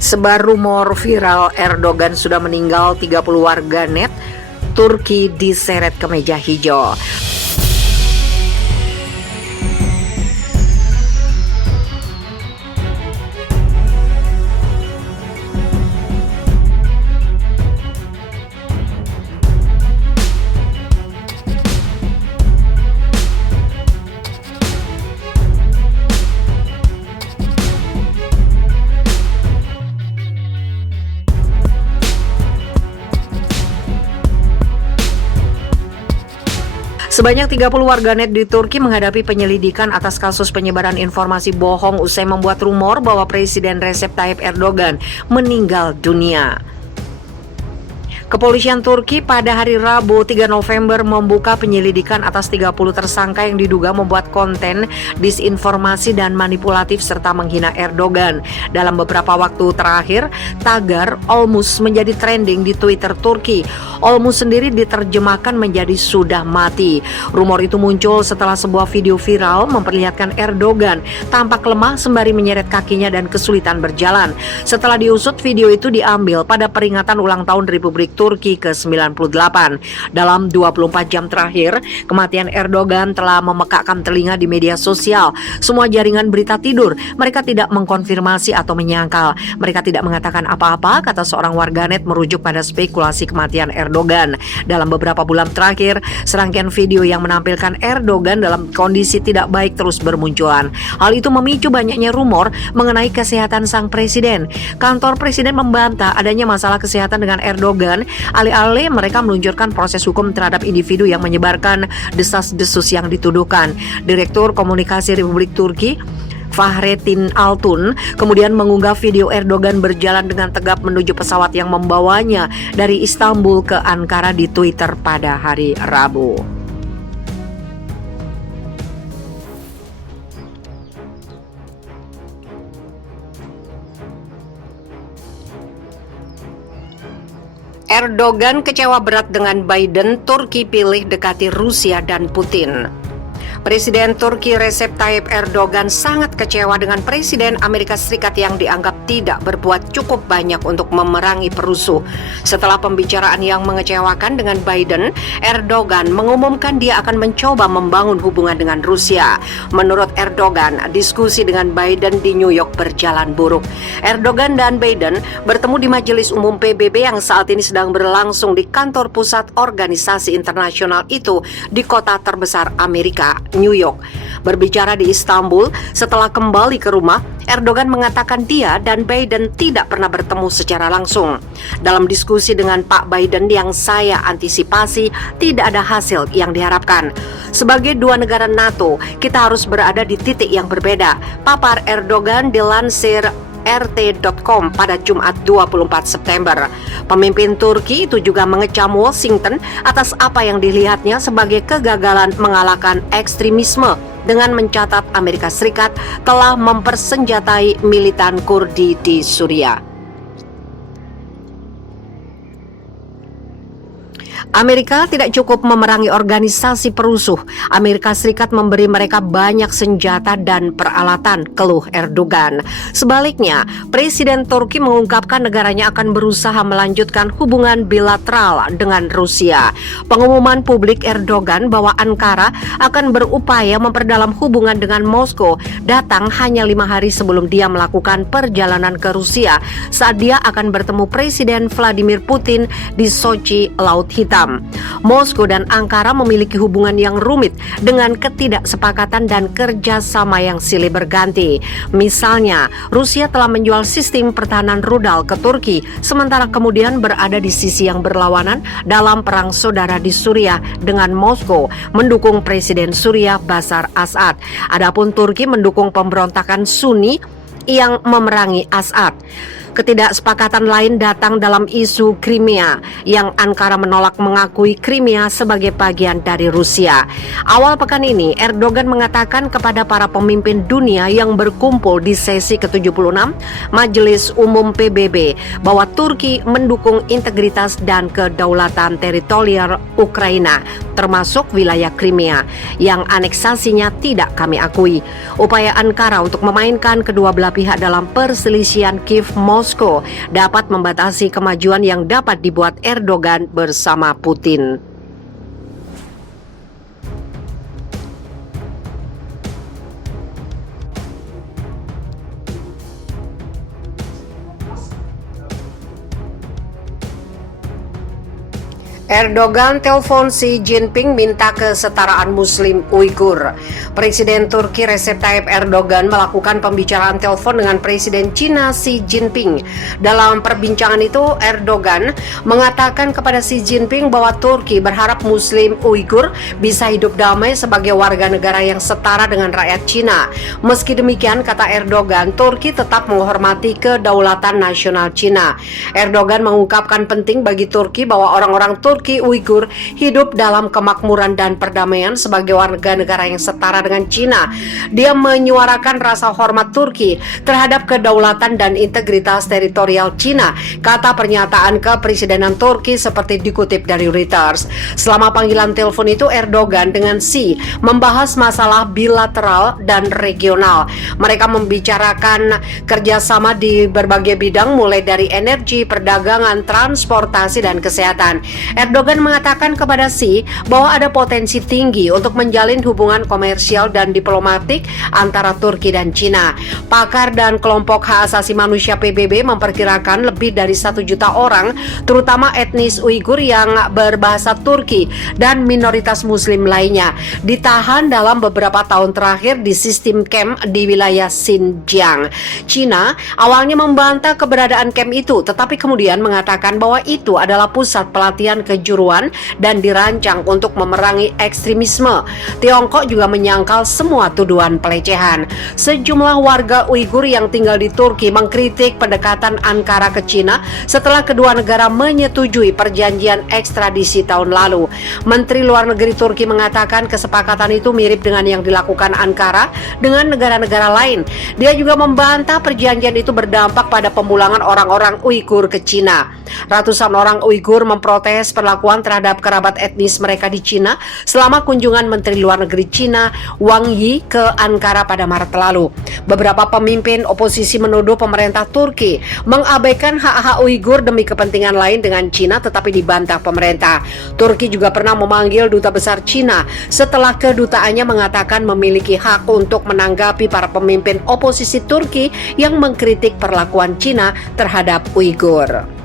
Sebar rumor viral Erdogan sudah meninggal, 30 warganet Turki diseret ke meja hijau. Sebanyak 30 warganet di Turki menghadapi penyelidikan atas kasus penyebaran informasi bohong usai membuat rumor bahwa Presiden Recep Tayyip Erdogan meninggal dunia. Kepolisian Turki pada hari Rabu 3 November membuka penyelidikan atas 30 tersangka yang diduga membuat konten disinformasi dan manipulatif serta menghina Erdogan. Dalam beberapa waktu terakhir, tagar Olmuz menjadi trending di Twitter Turki. Olmuz sendiri diterjemahkan menjadi sudah mati. Rumor itu muncul setelah sebuah video viral memperlihatkan Erdogan tampak lemah sembari menyeret kakinya dan kesulitan berjalan. Setelah diusut, video itu diambil pada peringatan ulang tahun Republik Turki ke-98. Dalam 24 jam terakhir, kematian Erdogan telah memekakkan telinga di media sosial. Semua jaringan berita tidur. Mereka tidak mengkonfirmasi atau menyangkal. Mereka tidak mengatakan apa-apa, kata seorang warganet merujuk pada spekulasi kematian Erdogan. Dalam beberapa bulan terakhir, serangkaian video yang menampilkan Erdogan dalam kondisi tidak baik terus bermunculan. Hal itu memicu banyaknya rumor mengenai kesehatan sang presiden. Kantor presiden membantah adanya masalah kesehatan dengan Erdogan. Alih-alih mereka meluncurkan proses hukum terhadap individu yang menyebarkan desas-desus yang dituduhkan. Direktur Komunikasi Republik Turki Fahrettin Altun kemudian mengunggah video Erdogan berjalan dengan tegap menuju pesawat yang membawanya dari Istanbul ke Ankara di Twitter pada hari Rabu. Erdogan kecewa berat dengan Biden, Turki pilih dekati Rusia dan Putin. Presiden Turki Recep Tayyip Erdogan sangat kecewa dengan Presiden Amerika Serikat yang dianggap tidak berbuat cukup banyak untuk memerangi perusuh. Setelah pembicaraan yang mengecewakan dengan Biden, Erdogan mengumumkan dia akan mencoba membangun hubungan dengan Rusia. Menurut Erdogan, diskusi dengan Biden di New York berjalan buruk. Erdogan dan Biden bertemu di Majelis Umum PBB yang saat ini sedang berlangsung di kantor pusat organisasi internasional itu di kota terbesar Amerika, New York. Berbicara di Istanbul, setelah kembali ke rumah, Erdogan mengatakan dia dan Biden tidak pernah bertemu secara langsung. Dalam diskusi dengan Pak Biden yang saya antisipasi, tidak ada hasil yang diharapkan. Sebagai dua negara NATO, kita harus berada di titik yang berbeda, papar Erdogan dilansir RT.com pada Jumat 24 September. Pemimpin Turki itu juga mengecam Washington atas apa yang dilihatnya sebagai kegagalan mengalahkan ekstremisme dengan mencatat Amerika Serikat telah mempersenjatai militan Kurdi di Suriah. Amerika tidak cukup memerangi organisasi perusuh. Amerika Serikat memberi mereka banyak senjata dan peralatan, keluh Erdogan. Sebaliknya, Presiden Turki mengungkapkan negaranya akan berusaha melanjutkan hubungan bilateral dengan Rusia. Pengumuman publik Erdogan bahwa Ankara akan berupaya memperdalam hubungan dengan Moskow datang hanya 5 hari sebelum dia melakukan perjalanan ke Rusia saat dia akan bertemu Presiden Vladimir Putin di Sochi, Laut Hitam. Moskow dan Ankara memiliki hubungan yang rumit dengan ketidaksepakatan dan kerjasama yang silih berganti. Misalnya, Rusia telah menjual sistem pertahanan rudal ke Turki, sementara kemudian berada di sisi yang berlawanan dalam perang saudara di Suriah dengan Moskow mendukung Presiden Suriah Bashar Assad. Adapun Turki mendukung pemberontakan Sunni yang memerangi Assad. Ketidaksepakatan lain datang dalam isu Crimea yang Ankara menolak mengakui Crimea sebagai bagian dari Rusia. Awal pekan ini, Erdogan mengatakan kepada para pemimpin dunia yang berkumpul di sesi ke-76 Majelis Umum PBB bahwa Turki mendukung integritas dan kedaulatan teritorial Ukraina, termasuk wilayah Crimea yang aneksasinya tidak kami akui. Upaya Ankara untuk memainkan kedua belah pihak dalam perselisihan Kiev-Moskow Moskow dapat membatasi kemajuan yang dapat dibuat Erdogan bersama Putin. Erdogan telepon Xi Jinping minta kesetaraan Muslim Uighur. Presiden Turki Recep Tayyip Erdogan melakukan pembicaraan telepon dengan Presiden Cina Xi Jinping. Dalam perbincangan itu, Erdogan mengatakan kepada Xi Jinping bahwa Turki berharap Muslim Uighur bisa hidup damai sebagai warga negara yang setara dengan rakyat Cina. Meski demikian, kata Erdogan, Turki tetap menghormati kedaulatan nasional Cina. Erdogan mengungkapkan penting bagi Turki bahwa orang-orang Turki Uighur hidup dalam kemakmuran dan perdamaian sebagai warga negara yang setara dengan Cina. Dia menyuarakan rasa hormat Turki terhadap kedaulatan dan integritas teritorial Cina, kata pernyataan kepresidenan Turki seperti dikutip dari Reuters. Selama panggilan telepon itu, Erdogan dengan Xi membahas masalah bilateral dan regional. Mereka membicarakan kerjasama di berbagai bidang mulai dari energi, perdagangan, transportasi, dan kesehatan. Erdogan mengatakan kepada Xi bahwa ada potensi tinggi untuk menjalin hubungan komersial dan diplomatik antara Turki dan Cina. Pakar dan kelompok hak asasi manusia PBB memperkirakan lebih dari 1 juta orang, terutama etnis Uighur yang berbahasa Turki dan minoritas Muslim lainnya, ditahan dalam beberapa tahun terakhir di sistem camp di wilayah Xinjiang. Cina awalnya membantah keberadaan camp itu, tetapi kemudian mengatakan bahwa itu adalah pusat pelatihan kejuruan dan dirancang untuk memerangi ekstremisme. Tiongkok juga menyangkal semua tuduhan pelecehan. Sejumlah warga Uighur yang tinggal di Turki mengkritik pendekatan Ankara ke Cina setelah kedua negara menyetujui perjanjian ekstradisi tahun lalu. Menteri Luar Negeri Turki mengatakan kesepakatan itu mirip dengan yang dilakukan Ankara dengan negara-negara lain. Dia juga membantah perjanjian itu berdampak pada pemulangan orang-orang Uighur ke Cina. Ratusan orang Uighur memprotes perlakuan terhadap kerabat etnis mereka di Cina selama kunjungan Menteri Luar Negeri Cina Wang Yi ke Ankara pada Maret lalu. Beberapa pemimpin oposisi menuduh pemerintah Turki mengabaikan hak-hak Uighur demi kepentingan lain dengan Cina, tetapi dibantah pemerintah. Turki juga pernah memanggil duta besar Cina setelah kedutaannya mengatakan memiliki hak untuk menanggapi para pemimpin oposisi Turki yang mengkritik perlakuan Cina terhadap Uighur.